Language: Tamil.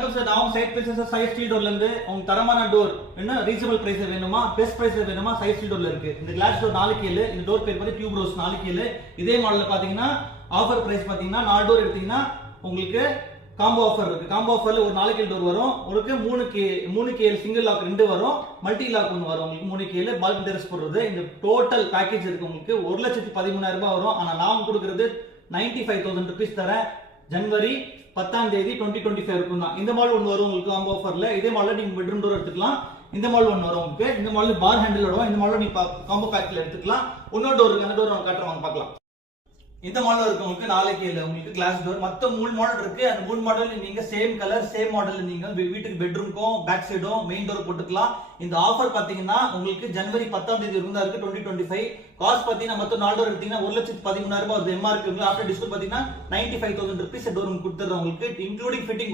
நான் சைட் பிரைசஸ் சைஸ் ஸ்டீல் டோர்ல இருந்து உங்க தரமான டோர் என்ன ரீசனபிள் பிரைஸ் வேணுமா பெஸ்ட் பிரைஸ் வேணுமா சைஸ் ஸ்டீல் டோர்ல இருக்கு. இந்த கிளாஸ் டோர் 4 கேல், இந்த டோர் பேர் வந்து டியூப் ரோஸ் 4 கேல். இதே மாடல்ல பாத்தீங்கன்னா ஆஃபர் பிரைஸ் பாத்தீங்கன்னா 4 டோர் எடுத்தீங்கன்னா உங்களுக்கு காம்போ ஆஃபர் இருக்கு. காம்போ ஆஃபர்ல ஒரு 4 கேல் டோர் வரும், உங்களுக்கு 3 கேல் சிங்கிள் லாக் 2 வரும், மல்டி லாக் 1 வரும். உங்களுக்கு 3 கேல் பல்க் டெரஸ் போடுறது. இந்த டோட்டல் பேக்கேஜ் இருக்கு உங்களுக்கு 1,13,000 ரூபாய் வரும். ஆனா நான் கொடுக்கிறது 95,000 rupees தரேன். ஜனவரி 10ஆம் தேதி 2025 இருக்கும் தான். இந்த மாடல் ஒன்று வரும் உங்களுக்கு காம்போ ஆஃபர்ல. இதே மாடல் நீங்க பெட்ரூம் டோர் எடுத்துக்கலாம். இந்த மாடல் ஒன்று வரும் உங்களுக்கு. இந்த மாடல் பார் ஹேண்டில் வரும். இந்த மாடல் நீங்க காம்போ பேக்ல எடுத்துக்கலாம். இன்னொரு டோர் இருக்கு, அந்த டோர் நான் காட்டுறேன், வாங்க பார்க்கலாம். இந்த மாடல் இருக்கு உங்களுக்கு 4 கேல் உங்களுக்கு கிளாஸ் டோர். மொத்தம் 3 மாடல் இருக்கு. அந்த 3 மாடல் நீங்க சேம் கலர் சேம் மாடல் நீங்க வீட்டுக்கு பெட்ரூம்க்கும் பேக் சைடும் மெயின் டோர் போட்டுக்கலாம். இந்த ஆஃபர் பாத்தீங்கன்னா உங்களுக்கு ஜனவரி 10ஆம் தேதி இருந்தா இருக்கு 2025. காஸ்ட் பாத்தீங்கன்னா மொத்தம் 4 டோர் எடுத்தீங்கன்னா 1,13,000 ரூபாய் வருது. எம்ஆர்பி ஆஃப்டர் டிஸ்கவுண்ட் பாத்தீங்கன்னா 95,000 rupees டோர் கொடுத்துறோம் உங்களுக்கு, இன்க்ளூடிங் ஃபிட்டிங்.